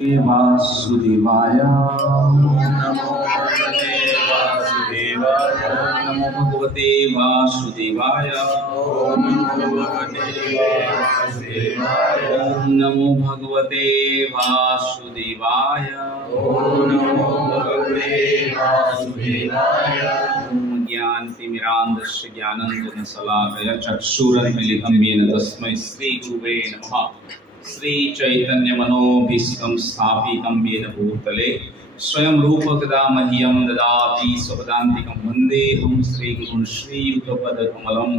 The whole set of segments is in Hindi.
वासुदेवाय नमो भगवते वासुदेवाय नमो भगवते वासुदेवाय ज्ञानतिमिरान्धस्य ज्ञानाञ्जनशलाकया चक्षुरुन्मीलितं येन तस्मै श्रीगुरुवे नमः। श्री चैतन्य मनोभीष्टं स्थापितं येन भूतले स्वयं रूपकदा मह्यं ददाति स्वपदान्तिकं वन्देऽहं श्रीगुरुं श्रीयुतपदकमलं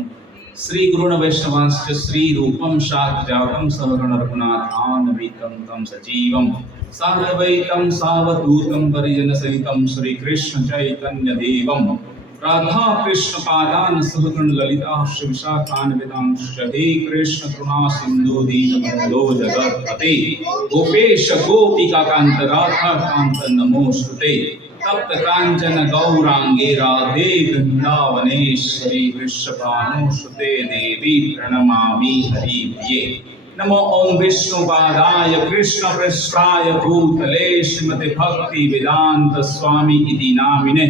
श्रीगुरुन् वैष्णवांश्च श्रीरूपं साग्रजातं सहगण रघुनाथान्वितं तं सजीवं साद्वैतं सावधूतं परिजनसहितं श्रीकृष्ण चैतन्य देवं राधा कृष्ण पादान सहगण ललिता श्री विशाखान्वितांश्च हे कृष्ण करुणा सिंधु दीनबन्धो जगत्पते गोपेश गोपिका कांत राधा कांत नमोस्तुते तप्त कांचन गौरांगे राधे वृंदावनेश्वरी वृषभानुसुते देवी प्रणमामि हरिप्रिये। नमो ओं विष्णुपादाय कृष्ण पृष्ठाय भूतले श्रीमते भक्ति वेदांत स्वामी इति नामिने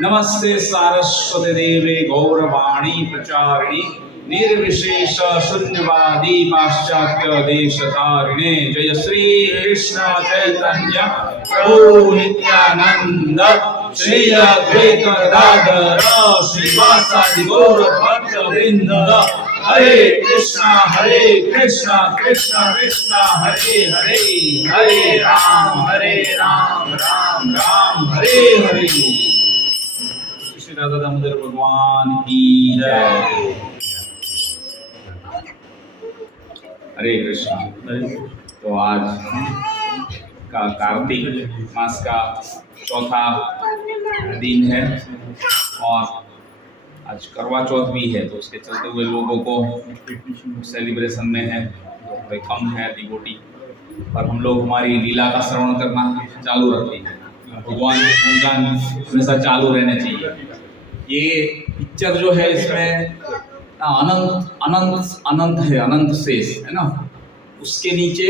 नमस्ते सारस्वती देवे गौरवाणी प्रचारिणी निर्विशेष शून्यवादी पाश्चात्य देशतारिणे जय श्री कृष्ण चैतन्य प्रभु नित्यानंद श्री अद्वैत गदाधर श्रीवासादि गौर भक्त वृंद हरे कृष्णा कृष्णा कृष्णा हरे हरे हरे राम राम राम हरे हरे। श्री राधा दामोदर भगवान की जय। हरे कृष्णा। तो आज का कार्तिक मास का चौथा दिन है और आज करवा चौथ भी है, तो उसके चलते हुए लोगों को सेलिब्रेशन में है, तो कम है डिवोटी, पर हम लोग हमारी लीला का श्रवण करना चालू रखते हैं। भगवान के गुणगान हमेशा चालू रहने चाहिए। ये पिक्चर जो है इसमें अनंत अनंत अनंत है, अनंत शेष है ना, उसके नीचे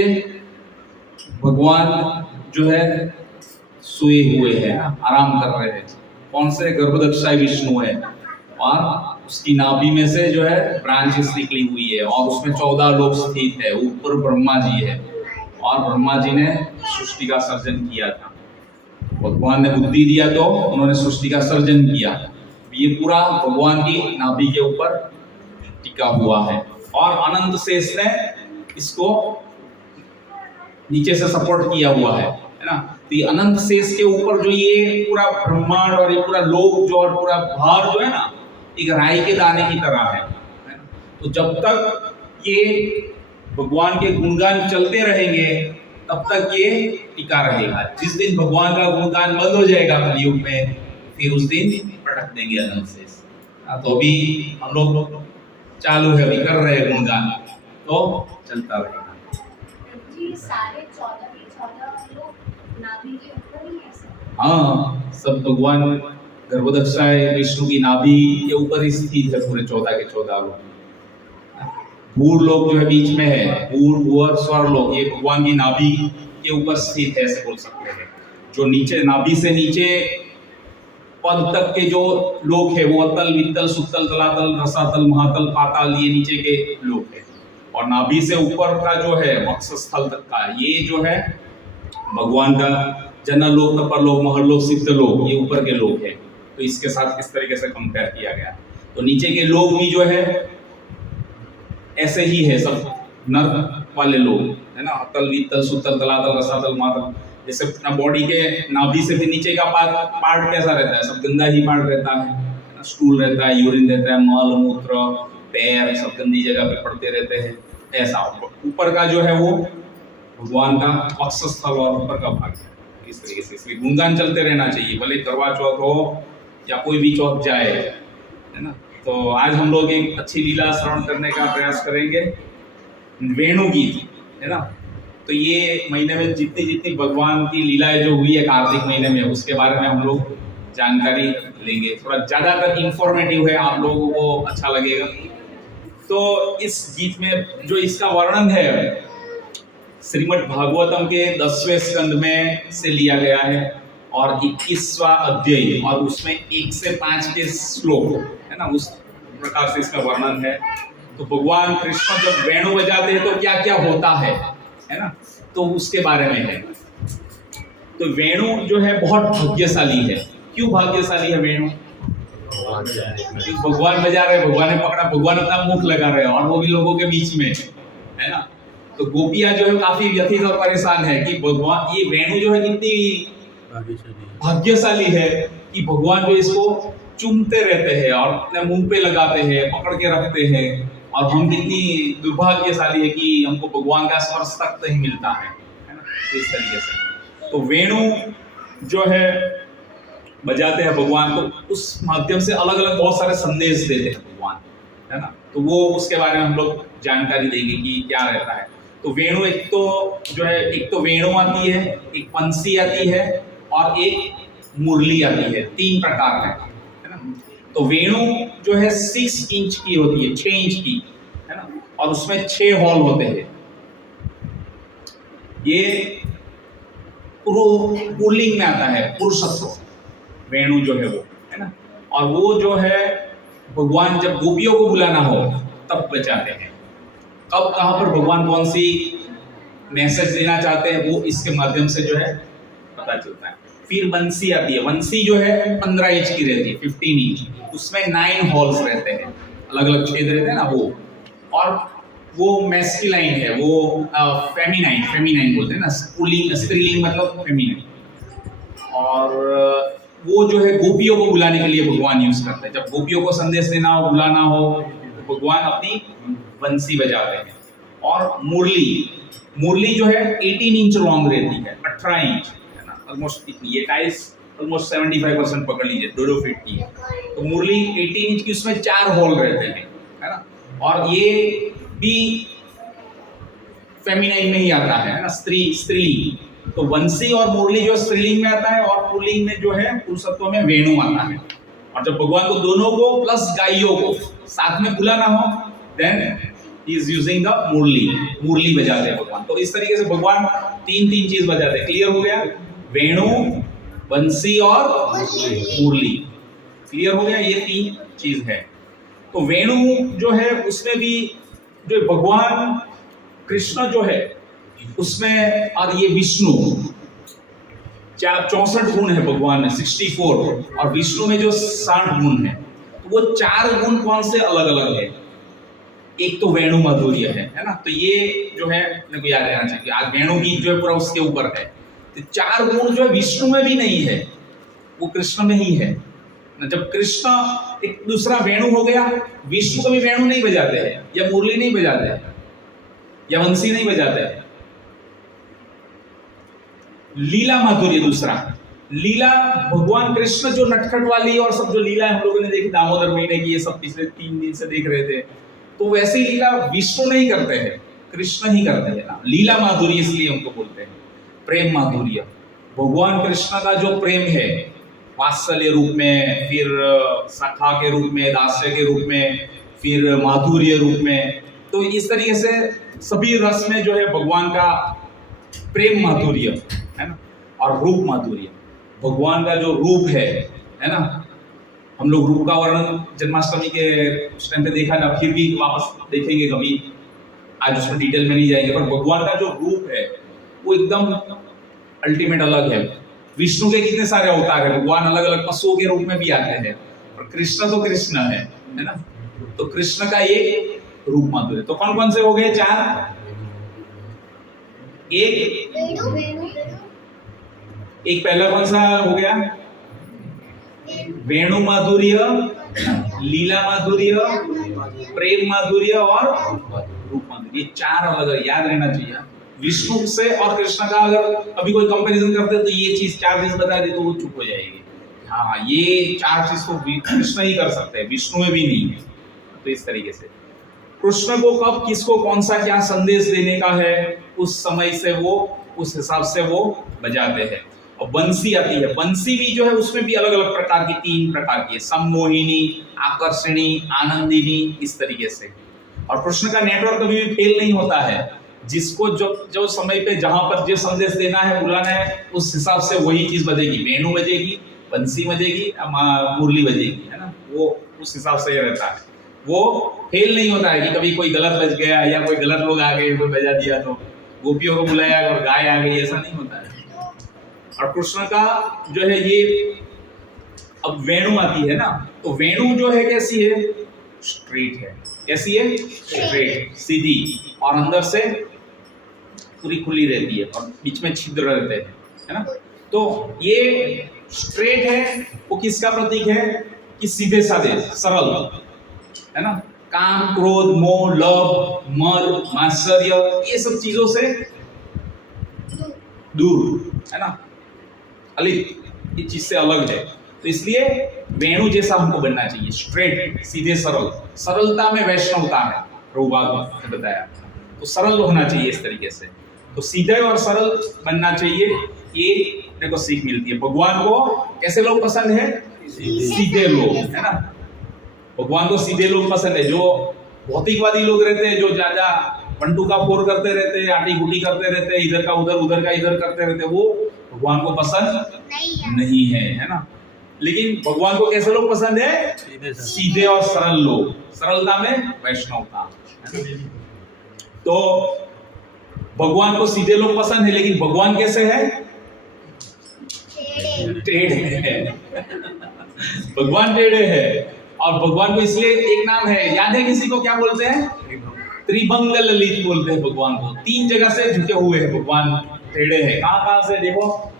भगवान जो है सोए हुए हैं, आराम कर रहे हैं। कौन से? गर्भदक्षाय विष्णु है और उसकी नाभि में से जो है ब्रांचेस निकली हुई है और उसमें 14 लोग स्थित है। ऊपर ब्रह्मा जी है और ब्रह्मा जी ने सृष्टि का सर्जन किया था। भगवान ने बुद्धि दिया तो उन्होंने सृष्टि का सर्जन किया। ये पूरा भगवान की नाभि के ऊपर टिका हुआ है और अनंत शेष ने इसको नीचे से सपोर्ट किया हुआ है ना। तो ये अनंत शेष के ऊपर जो ये पूरा ब्रह्मांड और ये पूरा लोक जो और पूरा भार जो है ना, एक राई के दाने की तरह है। तो जब तक ये भगवान के गुणगान चलते रहेंगे तब तक ये टिका रहेगा। जिस दिन भगवान का गुणगान बंद हो जाएगा कलयुग में, फिर उस दिन पटक देंगे अनंत शेष। तो अभी हम लोग चालू है, अभी कर रहे हैं गुणगान, तो चलता रहेगा। सारे 14 लोग नाभि के ऊपर ही है सब। हाँ, सब भगवान गर्भदक्षाय विष्णु की नाभि के ऊपर ही स्थित है, पूरे 14 के 14 लोग। भूर लोग जो है बीच में है, भूर भूवर स्वर लोग, ये भगवान की नाभि के ऊपर स्थित है, ऐसे बोल सकते हैं। जो नीचे नाभि से नीचे पद तक के जो लोग है वो अतल वित्तल सुत्तल तलातल रसातल महातल पाताल, ये नीचे के लोग है। और नाभि से ऊपर का जो है वक्षस्थल तक का, ये जो है भगवान का जनलोक तपरलोक महरलोक सिद्धलोक, ये ऊपर के लोग है। तो इसके साथ किस तरीके से कंपेयर किया गया। तो नीचे के लोग भी जो है ऐसे ही है, सब नर वाले लोग है ना। अतल वित्तल सुत्तल तलातल रसातल महातल, जैसे अपना बॉडी के नाभि से भी नीचे का पार्ट कैसा रहता है, सब गंदा ही पार्ट रहता है, स्टूल रहता है, यूरिन रहता है, मल मूत्र पैर सब गंदी जगह पे पड़ते रहते हैं। ऐसा ऊपर का जो है वो भगवान का वक्षस्थल और ऊपर का भाग है। इस तरीके से इसलिए गुणगान चलते रहना चाहिए, भले करवा चौथ हो या कोई भी चौथ जाए, है ना। तो आज हम लोग एक अच्छी लीला श्रवण करने का प्रयास करेंगे, वेणु गीत, है ना। तो ये महीने में जितनी भगवान की लीलाएं जो हुई है कार्तिक महीने में, उसके बारे में हम लोग जानकारी लेंगे। थोड़ा ज़्यादातर इंफॉर्मेटिव है, आप लोगों को अच्छा लगेगा। तो इस गीत में जो इसका वर्णन है, श्रीमद् भागवतम के 10वें स्कंद में से लिया गया है और 21वां अध्याय और उसमें 1 से 5 के श्लोक है ना, उस प्रकार से इसका वर्णन है। तो भगवान कृष्ण जब वेणु बजाते हैं तो क्या क्या होता है ना, तो उसके बारे में है। तो वेणु जो है बहुत भाग्यशाली है। क्यों भाग्यशाली है वेणु? भगवान बजा रहे, भगवान ने पकड़ा, भगवान अपना मुख लगा रहे हैं और वो भी लोगों के बीच में है ना। तो गोपियां जो है काफी व्यथित और परेशान है कि भगवान ये वेणु जो है कितनी भाग्यशाली है कि भगवान जो इसको चूमते रहते हैं और अपने मुंह पे लगाते हैं, पकड़ के रखते हैं, और हम कितनी दुर्भाग्यशाली है कि हमको भगवान का स्पर्श तक नहीं मिलता है ना, इस तरीके से। तो वेणु जो है बजाते हैं भगवान, तो उस माध्यम से अलग अलग बहुत सारे संदेश देते हैं भगवान, है ना। तो वो उसके बारे में हम लोग जानकारी देंगे कि क्या रहता है। तो वेणु एक तो जो है, एक तो वेणु आती है, एक बंसी आती है और एक मुरली आती है। 3 प्रकार है ना। तो वेणु जो है 6 इंच की होती है, 6 इंच की है ना, और उसमें 6 हॉल होते हैं। ये पुल्लिंग में आता है, पुरुषत्व वेणु जो है वो है ना। और वो जो है भगवान जब गोपियों को बुलाना हो तब बजाते हैं। कब कहाँ पर भगवान कौन सी मैसेज देना चाहते हैं वो इसके माध्यम से जो है पता चलता है। फिर बंसी आती है। बंसी जो है 15 इंच की रहती है, 15 इंच। उसमें 9 हॉल्स रहते हैं, अलग अलग छेद रहते हैं ना वो। और वो मैस्कुलाइन है, वो फेमिनाइन बोलते हैं ना, स्त्रीलिंग मतलब फेमिनाइन। और वो जो है गोपियों को बुलाने के लिए भगवान यूज करते हैं। जब गोपियों को संदेश देना हो, बुलाना हो, तो भगवान अपनी बंसी बजाते हैं। और मुरली जो है 18 इंच लॉन्ग रहती है, 18 इंच है ना, ऑलमोस्ट इतनी। ये टाइल्स ऑलमोस्ट 75% पकड़ लीजिए, 2 फीट की है। तो मुरली 18 इंच की, उसमें 4 होल रहते हैं है ना। और ये भी फेमिनाइन में ही आता है ना, स्त्रीलिंग। तो बंसी और मुरली जो स्त्रीलिंग में आता है और पुल्लिंग में जो है पुरुषत्व में वेणु आता है। और जब भगवान को दोनों को प्लस गाइयों को साथ में बुलाना हो then he is using the murli बजाते हैं भगवान। तो इस तरीके से भगवान 3 चीज बजाते हैं। क्लियर हो गया? वेणु, बंसी और मुरली। क्लियर हो गया? ये 3 चीज है। तो वेणु जो है उसमें भी जो भगवान कृष्ण जो है उसमें, और ये विष्णु, 64 गुण है भगवान में, 64, और विष्णु में जो 60 गुण है। तो वो 4 गुण कौन से अलग अलग है? एक तो वेणु माधुर्य है ना। तो ये जो है मेरे को याद रहना चाहिए, आज वेणु गीत जो है पूरा उसके ऊपर है। तो 4 गुण जो है विष्णु में भी नहीं है, वो कृष्ण में ही है। जब कृष्ण एक दूसरा वेणु हो गया, विष्णु कभी वेणु नहीं बजाते हैं, या मुरली नहीं बजाते हैं, या वंशी नहीं बजाते हैं। लीला माधुर्य दूसरा, लीला भगवान कृष्ण जो नटखट वाली और सब जो लीला हम लोगों ने देखी दामोदर महीने की, ये सब पिछले 3 दिन से देख रहे थे। तो वैसी लीला विष्णु नहीं करते हैं, कृष्ण ही करते हैं ना। लीला माधुर्य इसलिए हमको बोलते हैं। प्रेम माधुर्य, भगवान कृष्ण का जो प्रेम है, वात्सल्य रूप में, फिर सखा के रूप में, दास्य के रूप में, फिर माधुर्य रूप में। तो इस तरीके से सभी रस में जो है भगवान का प्रेम माधुर्य है ना। और रूप माधुर्य, भगवान का जो रूप है ना। हम लोग रूप का वर्णन जन्माष्टमी के उस टाइम पे देखा ना, फिर भी वापस देखेंगे कभी, आज उसमें डिटेल में नहीं जाएंगे। पर भगवान का जो रूप है वो एकदम अल्टीमेट अलग है। विष्णु के कितने सारे अवतार है, भगवान अलग अलग पशुओं के रूप में भी आते हैं, और कृष्ण तो कृष्ण है ना। तो कृष्ण का ये रूप माधुर्य। तो कौन कौन से हो गए? 4। एक पहला कौन सा हो गया? वेणु माधुर्य, लीला माधुर्य, प्रेम माधुर्य और रूप माधुर्य। ये 4 अलग याद रहना चाहिए। विष्णु से और कृष्ण का अगर अभी कोई कंपैरिजन करते हैं तो ये चीज 4 चीज बता दे तो वो चुप हो जाएगी। हाँ, ये 4 चीज तो कृष्ण ही कर सकते हैं, विष्णु में भी नहीं है। तो इस तरीके से कृष्ण को कब किसको कौन सा क्या संदेश देने का है, उस समय से वो उस हिसाब से वो बजाते हैं। और बंसी आती है। बंसी भी जो है उसमें भी अलग अलग प्रकार की 3 प्रकार की है, सम्मोहिनी, आकर्षणी, आनंदिनी, इस तरीके से। और कृष्ण का नेटवर्क कभी भी फेल नहीं होता है। जिसको जो जो समय पे जहां पर जो संदेश देना है बुलाना है उस हिसाब से वही चीज बजेगी, वेणु बजेगी, बंसी बजेगी, मुरली बजेगी, है ना। वो उस हिसाब से ये रहता है, वो फेल नहीं होता है कि कभी कोई गलत बज गया या कोई गलत लोग आ गए कोई बजा दिया तो गोपियों को बुलाया और गाय आ गई, ऐसा नहीं होता है। और कृष्ण का जो है ये अब वेणु आती है ना, तो वेणु जो है कैसी है, स्ट्रेट है। कैसी है, स्ट्रेट, सीधी, और अंदर से पूरी खुली रहती है और बीच में छिद्र रहते हैं, है ना। तो ये स्ट्रेट है, वो किसका प्रतीक है कि सीधे साधे सरल, है ना। काम, क्रोध, मोह, लोभ, मद, मात्सर्य, ये सब चीजों से दूर, है ना, अलिप्त, ये चीज से अलग है। तो इसलिए वेणु जैसा हमको बनना चाहिए, स्ट्रेट, सीधे, सरल। सरलता में वैष्णवता है, प्रभुपाद ने बताया। तो सरल होना चाहिए इस तरीके से, तो सीधे और सरल बनना चाहिए, ये देखो सीख मिलती है। भगवान को कैसे लोग पसंद है, सीधे लोग, है ना। भगवान को सीधे लोग पसंद है। जो भौतिकवादी लोग रहते हैं, जो ज्यादा पंटू का फोर करते रहते हैं, आटी गुटी करते रहते हैं, इधर का उधर का इधर करते रहते हैं, वो भगवान को पसंद नहीं है ना। लेकिन भगवान को कैसे लोग पसंद है, सीधे और सरल लोग, सरलता में वैष्णवता। तो भगवान को सीधे लोग पसंद है, लेकिन भगवान कैसे है, टेढ़े है। भगवान टेढ़े है, और भगवान को इसलिए एक नाम है, याद है किसी को, क्या बोलते हैं, त्रिभंग ललित बोलते हैं भगवान को। 3 जगह से झुके हुए हैं भगवान, टेढ़े हैं। कहां से देखो,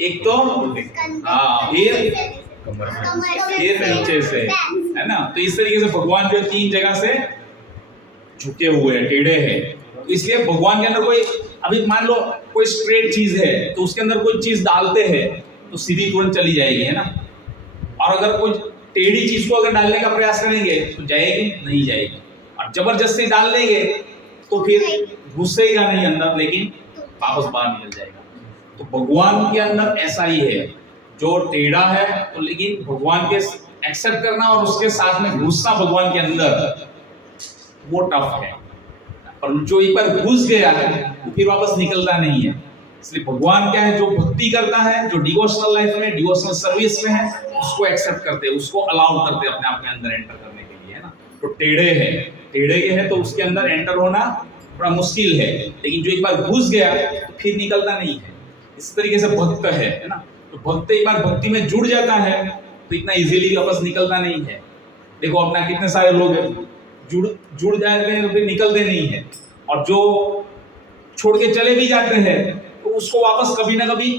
एक तो फिर नीचे से, है ना। तो इस तरीके से भगवान जो 3 जगह से झुके हुए हैं, टेढ़े हैं। इसलिए भगवान के अंदर कोई, अभी मान लो कोई स्ट्रेट चीज है तो उसके अंदर कोई चीज डालते हैं तो सीधी तुरंत चली जाएगी, है ना। और अगर कोई टेढ़ी चीज को अगर डालने का प्रयास करेंगे तो जाएगी नहीं जाएगी, और जबरदस्ती डाल देंगे तो फिर घुसेगा नहीं अंदर, लेकिन वापस बाहर निकल जाएगा। तो भगवान के अंदर ऐसा ही है, जो टेढ़ा है तो लेकिन भगवान के एक्सेप्ट करना और उसके साथ में घुसना भगवान के अंदर, वो टफ है। और जो एक बार घुस गया है वो फिर वापस निकलता नहीं है। इसलिए भगवान क्या है, जो भक्ति करता है, जो डिवोशनल लाइफ में, डिवोशनल सर्विस में है, उसको एक्सेप्ट करते हैं, उसको अलाउ करते हैं अपने आप के अंदर एंटर करने के लिए, है ना। तो टेढ़े के हैं तो उसके अंदर एंटर होना बड़ा मुश्किल है, लेकिन जो एक बार घुस गया तो फिर निकलता नहीं है। इस तरीके से भक्त है ना। तो भक्त एक बार भक्ति में जुड़ जाता है तो इतना इजीली वापस निकलता नहीं है। देखो अपना कितने सारे लोग जुड़ जाते हैं तो फिर निकलते नहीं है, और जो छोड़ के चले भी जाते हैं तो उसको वापस कभी ना कभी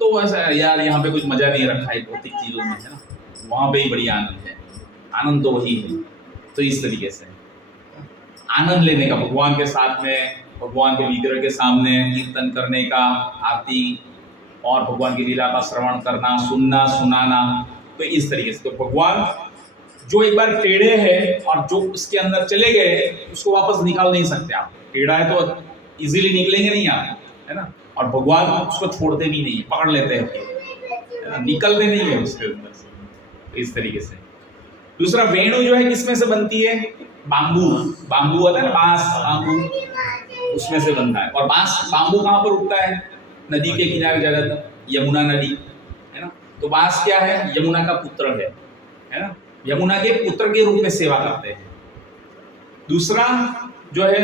तो ऐसा यार यहाँ पे कुछ मजा नहीं रखा है भौतिक चीजों में, है ना, वहां पे ही बड़ी आनंद है, आनंद तो वही है। तो इस तरीके से आनंद लेने का, भगवान के साथ में, भगवान के विग्रह के सामने कीर्तन करने का, आरती और भगवान की लीला का श्रवण करना, सुनना, सुनाना, तो इस तरीके से। तो भगवान जो एक बार टेढ़े है और जो उसके अंदर चले गए उसको वापस निकाल नहीं सकते आप। टेढ़ा है तो इजीली निकलेंगे नहीं आप, है ना। और भगवान उसको छोड़ते भी नहीं, पकड़ लेते हैं, निकलते नहीं है उसके अंदर से, इस तरीके से। दूसरा वेणु जो है किसमें से बनती है, बांबू होता है ना, बांस, बांबू उसमें से बनता है। और बांबू कहाँ पर उगता है, नदी के किनारे जगह, यमुना नदी, है ना। तो बांस क्या है, यमुना का पुत्र है ना, यमुना के पुत्र के रूप में सेवा करते हैं। दूसरा जो है,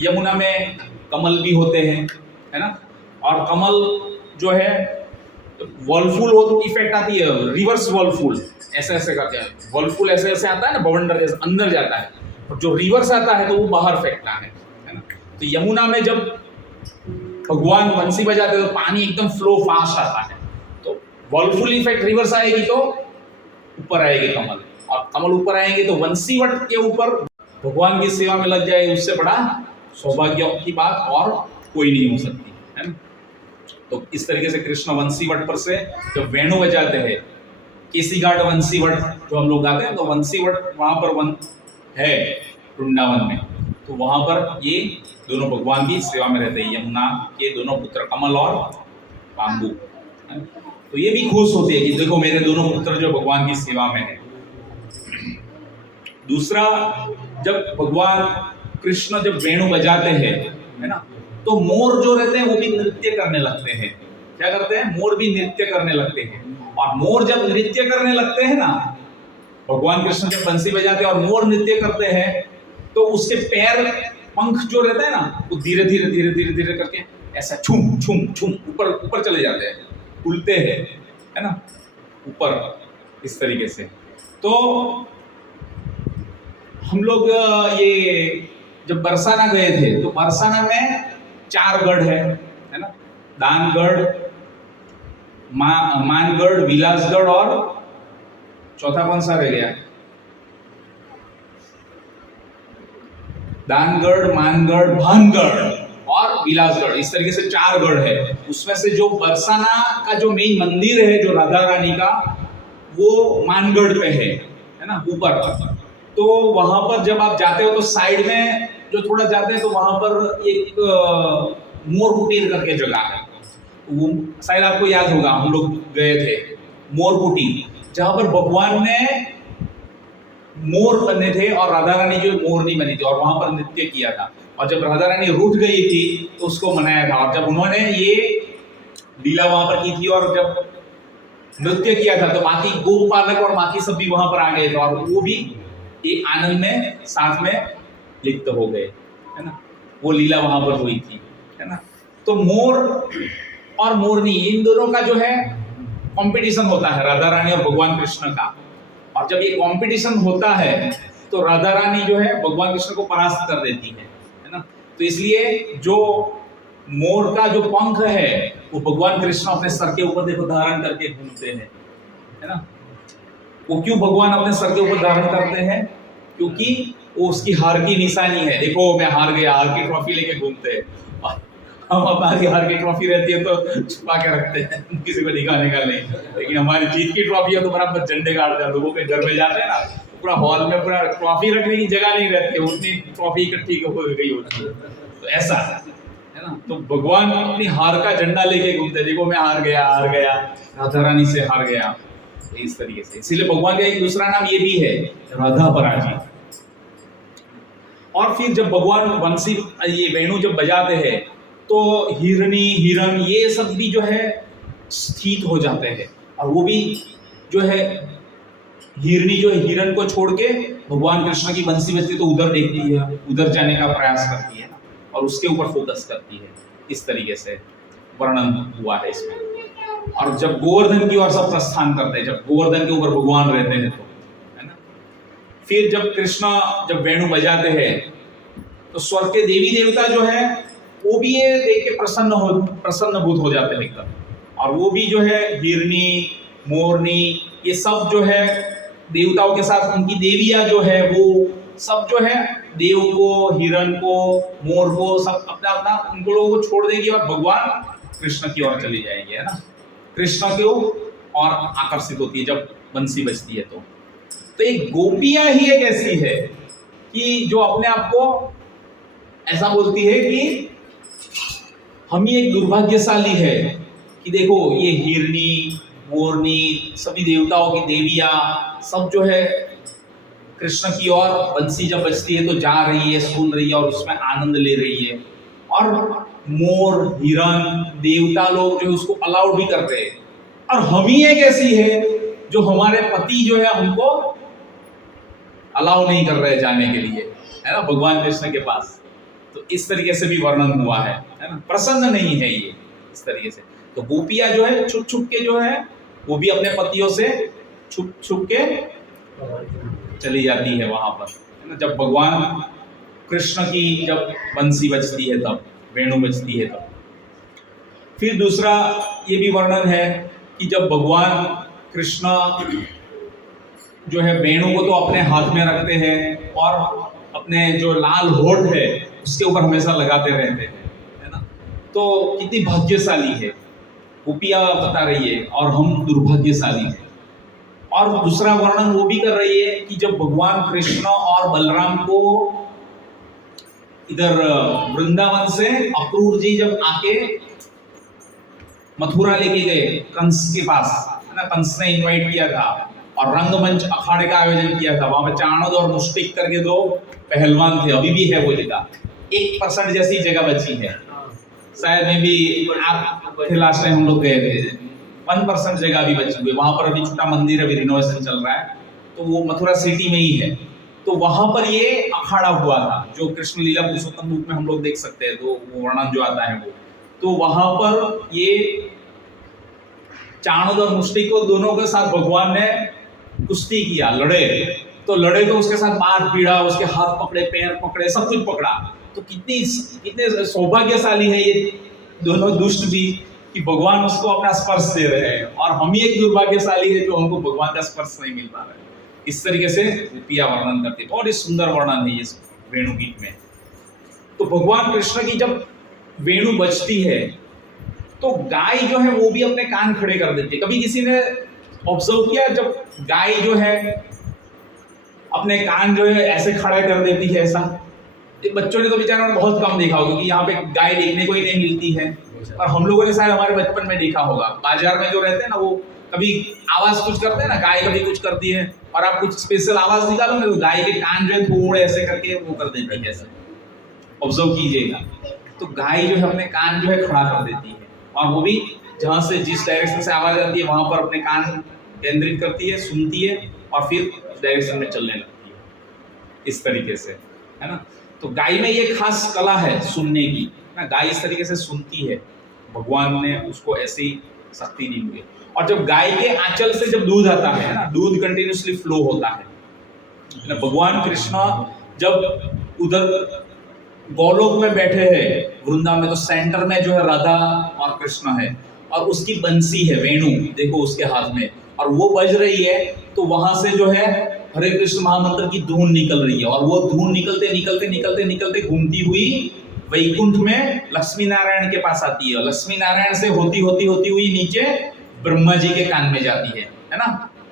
यमुना में कमल भी होते हैं, है ना। और कमल जो है वर्लफुल इफेक्ट आती है, रिवर्स वर्लफुल, ऐसे ऐसे करते हैं, वर्लफुल ऐसे ऐसे आता है ना, बवंडर जैसे अंदर जाता है, और जो रिवर्स आता है तो वो बाहर फेंकता है ना। तो यमुना में जब भगवान बंसी बजाते हैं तो पानी एकदम फ्लो फास्ट आता है, तो वर्लफुल इफेक्ट रिवर्स आएगी तो ऊपर आएगी कमल, और कमल ऊपर आएंगे तो वंशीवट के ऊपर भगवान की सेवा में लग जाए, उससे बड़ा सौभाग्य की बात और कोई नहीं हो सकती, है ना। तो इस तरीके से कृष्ण वंशीवट पर से जब वेणु बजाते हैं, केसी घाट वंशीवट जो हम लोग गाते हैं, तो वंशीवट वहां पर है वृंदावन में, तो वहां पर ये दोनों भगवान की सेवा में रहते हैं, यमुना के दोनों पुत्र कमल और बांबू। तो ये भी खुश होती है कि देखो मेरे दोनों पुत्र जो भगवान की सेवा में है। दूसरा, जब भगवान कृष्ण जब वेणु बजाते हैं, है ना, तो मोर जो रहते हैं वो भी नृत्य करने लगते हैं। क्या करते हैं? मोर भी नृत्य करने लगते हैं। और मोर जब नृत्य करने लगते हैं ना, भगवान कृष्ण जब बंसी बजाते हैं और मोर नृत्य करते हैं, तो उसके पैर, पंख जो रहता है ना, वो धीरे धीरे धीरे धीरे धीरे करके ऐसा छुम छुम छुम ऊपर ऊपर चले जाते हैं, उड़ते हैं, है ना, ऊपर इस तरीके से। तो हम लोग ये जब बरसाना गए थे, तो बरसाना में 4 गढ़ है ना, दानगढ़, मानगढ़, विलासगढ़ और चौथा कौन सा रह गया? दानगढ़, मानगढ़, भानगढ़ और विलासगढ़, इस तरीके से 4 गढ़ है। उसमें से जो बरसाना का जो मेन मंदिर है जो राधा रानी का, वो मानगढ़ पे है ना, ऊपर। तो वहां पर जब आप जाते हो तो साइड में जो थोड़ा जाते हैं तो वहां पर एक मोर कुटीर करके जगह है, वो शायद आपको याद होगा, हम लोग गए थे मोर कुटीर, जहां पर भगवान ने मोर बने थे और राधा रानी जो मोरनी बनी थी और वहां पर नृत्य किया था। और जब राधा रानी रूठ गई थी तो उसको मनाया था, और जब उन्होंने ये लीला वहां पर की थी और जब नृत्य किया था तो बाकी गोपालक और बाकी सब भी वहां पर आ गए थे और वो भी एक आनंद में साथ में लिप्त हो गए, है ना। वो लीला वहां पर हुई थी, है ना। तो मोर और मोरनी इन दोनों का जो है कंपटीशन होता है, राधा रानी और भगवान कृष्ण का। और जब ये कंपटीशन होता है तो राधा रानी जो है भगवान कृष्ण को परास्त कर देती है ना। तो इसलिए जो मोर का जो पंख है वो भगवान कृष्ण अपने सर के ऊपर देखो धारण करके घूमते हैं, है ना। वो क्यों भगवान अपने सर के ऊपर धारण करते हैं? क्योंकि वो उसकी हार की निशानी है। देखो मैं हार गया, हार की ट्रॉफी लेके घूमते हैं। हम हमारी हार की ट्रॉफी रहती है तो छुपा के रखते हैं, किसी को दिखाने का नहीं। लेकिन हमारी जीत की ट्रॉफी है तो बराबर झंडे गाड़ते हैं। लोगों के घर में जाते हैं ना, पूरा हॉल में पूरा ट्रॉफी रखने की जगह नहीं रहती है, उतनी ट्रॉफी इकट्ठी हो गई होती है। तो ऐसा है ना। तो भगवान अपनी हार का झंडा लेके घूमते हैं, देखो मैं हार गया, राधा रानी से हार गया, इस तरीके से। इसीलिए भगवान का एक दूसरा नाम ये भी है, राधा पराजी। और फिर जब भगवान बंसी ये वेणु जब बजाते हैं तो हिरणी, हिरण ये सब भी जो है स्थित हो जाते हैं। और वो भी जो है हिरणी जो है हिरण को छोड़ के भगवान कृष्ण की बंसी बजती तो उधर देखती है, उधर जाने का प्रयास करती है ना, और उसके ऊपर फोकस करती है। इस तरीके से वर्णन हुआ है इसमें। और जब गोवर्धन की ओर सब प्रस्थान करते हैं, जब गोवर्धन के ऊपर भगवान रहते हैं तो, है ना। फिर जब कृष्ण जब वेणु बजाते हैं तो स्वर्ग के देवी देवता जो है वो भी ये देख के प्रसन्नभूत हो जाते हैं एकदम। और वो भी जो है हिरनी, मोरनी ये सब जो है देवताओं के साथ उनकी देवियां जो है वो सब जो है देव को, हिरण को, मोर को सब अपना अपना उनको लोगों को छोड़ देंगे और भगवान कृष्ण की ओर चली जाएंगे, है ना। कृष्ण की ओर आकर्षित होती है जब बंसी बजती है तो एक गोपियां ही एक ऐसी है कि जो अपने आप को ऐसा बोलती है कि हम ही एक दुर्भाग्यशाली है कि देखो ये हिरनी, मोरनी सभी देवताओं की देवियां सब जो है कृष्ण की ओर बंसी जब बजती है तो जा रही है, सुन रही है और उसमें आनंद ले रही है। और मोर, हिरण, देवता लोग जो है उसको अलाउड भी कर रहे हैं। और हम ही एक ऐसी है जो हमारे पति जो है हमको अलाउ नहीं कर रहे जाने के लिए, है ना, भगवान कृष्ण के पास। तो इस तरीके से भी वर्णन हुआ है ना। प्रसन्न नहीं है ये इस तरीके से। तो गोपियां जो है छुप छुप के जो है वो भी अपने पतियों से छुप छुप के चली जाती है वहां पर, है ना। जब भगवान कृष्ण की जब बंसी बजती है तब, वेणु बजती है तब। फिर दूसरा ये भी वर्णन है कि जब भगवान कृष्ण जो है वेणु को तो अपने हाथ में रखते हैं और अपने जो लाल होठ है उसके ऊपर हमेशा लगाते रहते हैं, है ना। तो कितनी भाग्यशाली है गोपियां बता रही है और हम दुर्भाग्यशाली हैं। और दूसरा वर्णन वो भी कर रही है कि जब भगवान कृष्ण और बलराम को इधर वृंदावन से अक्रूर जी जब आके मथुरा लेके गए कंस के पास, है ना, कंस ने इनवाइट किया था और रंगमंच अखाड़े का आयोजन किया था। वहां पे चाणोद और मुश्तिक करके दो पहलवान थे, अभी भी है वो जगह। 1% जैसी जगह बची है, शायद में भी आप थे लास्ट टाइम हम लोग गए थे। 1% जगह भी बची हुई है। वहां पर अभी छोटा मंदिर अभी रिनोवेशन चल रहा है, तो वो मथुरा सिटी में ही है। तो वहां पर ये अखाड़ा हुआ था जो कृष्ण लीला पुरुषोत्तम रूप में हम लोग देख सकते हैं, तो वो वर्णन जो आता है वो, तो वहां पर ये चाणोद और मुश्तिक को दोनों के साथ भगवान ने कुश्ती किया, लड़े। तो लड़े तो उसके साथ पांव पीड़ा, उसके हाथ पकड़े, पैर पकड़े, सब कुछ पकड़ा। तो कितने सौभाग्यशाली है ये दोनों दुष्ट भी कि भगवान उसको अपना स्पर्श दे रहे हैं, और हम ही एक दुर्भाग्यशाली है जो हमको भगवान का स्पर्श नहीं मिल पा रहा है। इस तरीके से गोपियां वर्णन करती है। बहुत ही सुंदर वर्णन है ये वेणु गीत में। तो भगवान कृष्ण की जब वेणु बजती है तो गाय जो है वो भी अपने कान खड़े कर देती है। कभी किसी ने ऑब्जर्व किया जब गाय जो है अपने कान जो है ऐसे खड़ा कर देती है ऐसा? बच्चों ने तो बेचारों ने बहुत कम देखा होगा, क्योंकि यहाँ पे गाय देखने को ही नहीं मिलती है। और हम लोगों ने शायद हमारे बचपन में देखा होगा, बाजार में जो रहते हैं ना, वो कभी आवाज कुछ करते हैं ना, गाय कभी कुछ करती है और आप कुछ स्पेशल आवाज निकालोगे तो गाय के कान जो है थोड़े ऐसे करके वो कर देती है, ऐसे ऑब्जर्व कीजिएगा। तो गाय जो है अपने कान जो है खड़ा कर देती है, और वो भी जहां से जिस डायरेक्शन से आवाज आती है वहां पर अपने कान केंद्रित करती है, सुनती है और फिर उस डायरेक्शन में चलने लगती है, इस तरीके से, है ना। तो गाय में ये खास कला है सुनने की ना, गाय इस तरीके से सुनती है, भगवान ने उसको ऐसी शक्ति दी हुई है। और जब गाय के आंचल से जब दूध आता है ना, दूध कंटिन्यूसली फ्लो होता है। भगवान कृष्ण जब उधर गोलोक में बैठे हैं वृंदावन में, तो सेंटर में जो है राधा और कृष्ण है, और उसकी बंसी है वेणु, देखो उसके हाथ में, और वो बज रही है। तो वहां से जो है हरे कृष्ण महामंत्र की धून निकल रही है, और वो धून निकलते निकलते निकलते निकलते घूमती हुई वैकुंठ में लक्ष्मी नारायण के पास आती है। लक्ष्मी नारायण से होती होती होती हुई नीचे ब्रह्मा जी के कान में जाती है ना।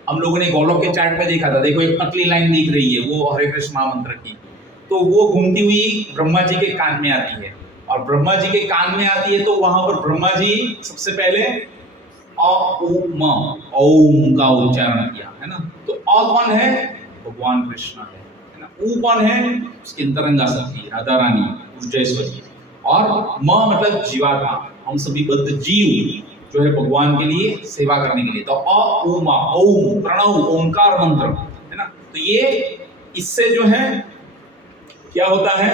हम लोगों ने गोलोक के चार्ट में देखा था, देखो एक पतली लाइन दिख रही है वो हरे कृष्ण महामंत्र की, तो वो घूमती हुई ब्रह्मा जी के कान में आती है। और ब्रह्मा जी के कान में आती है तो वहां पर ब्रह्मा जी सबसे पहले ओम का उच्चारण किया, है ना। तो अ कौन है? भगवान कृष्ण है ना। ऊ कौन है? उसकी अंतरंगा शक्ति राधा रानी ऊर्जेश्वरी। और म मतलब जीवात्मा, हम सभी बद्ध जीव जो है भगवान के लिए सेवा करने के लिए। तो अ ऊ मा, ओम प्रणव ओंकार मंत्र, है ना। तो ये इससे जो है क्या होता है,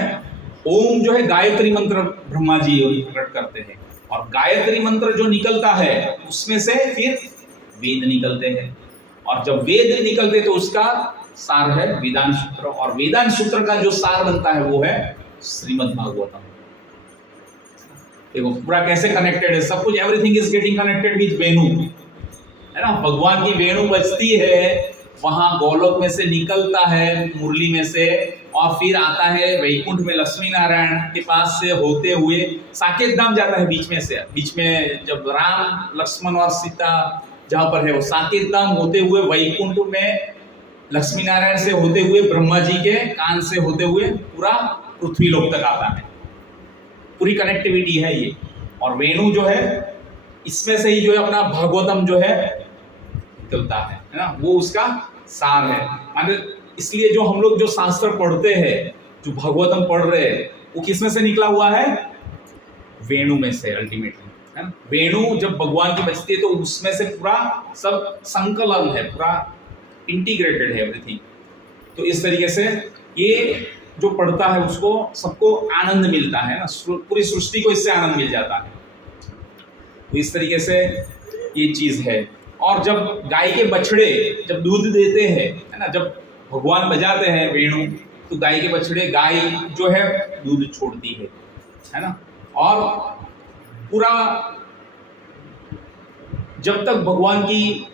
ओम जो है गायत्री मंत्र ब्रह्मा जी प्रकट करते हैं, और गायत्री मंत्र जो निकलता है उसमें से फिर वेद निकलते हैं, और जब वेद निकलते तो उसका सार है वेदांत सूत्र, और वेदांत सूत्र का जो सार बनता है वो है श्रीमद् भागवतम। देखो पूरा कैसे कनेक्टेड है सब कुछ, everything is getting connected with venu, है ना। भगवान की वेणु बजती है, वहां गोलोक में से निकलता है मुरली में से, और फिर आता है वैकुंठ में लक्ष्मी नारायण के पास से होते हुए साकेत धाम जाता है बीच में से। बीच में जब राम लक्ष्मण और सीता जहां पर है, वो साकेत धाम होते हुए वैकुंठ में लक्ष्मी नारायण से होते हुए ब्रह्मा जी के कान से होते हुए पूरा पृथ्वी लोक तक आता है। पूरी कनेक्टिविटी है ये। और वेणु जो है इसमें से ही जो है अपना भागवतम जो है निकलता है ना, वो उसका सार है। माने इसलिए जो हम लोग जो शास्त्र पढ़ते हैं, जो भागवतम पढ़ रहे हैं, वो किसमें से निकला हुआ है? वेणु में से अल्टीमेटली, है ना। वेणु जब भगवान की बजती है तो उसमें से पूरा सब संकलन है, पूरा इंटीग्रेटेड है एवरीथिंग। तो इस तरीके से ये जो पढ़ता है उसको सबको आनंद मिलता है ना, पूरी सृष्टि को इससे आनंद मिल जाता है। तो इस तरीके से ये चीज है। और जब गाय के बछड़े जब दूध देते हैं, है ना, जब भगवान बजाते हैं वेणु, तो गाय के बछड़े, गाय जो है दूध छोड़ती है ना। और पूरा जब तक भगवान की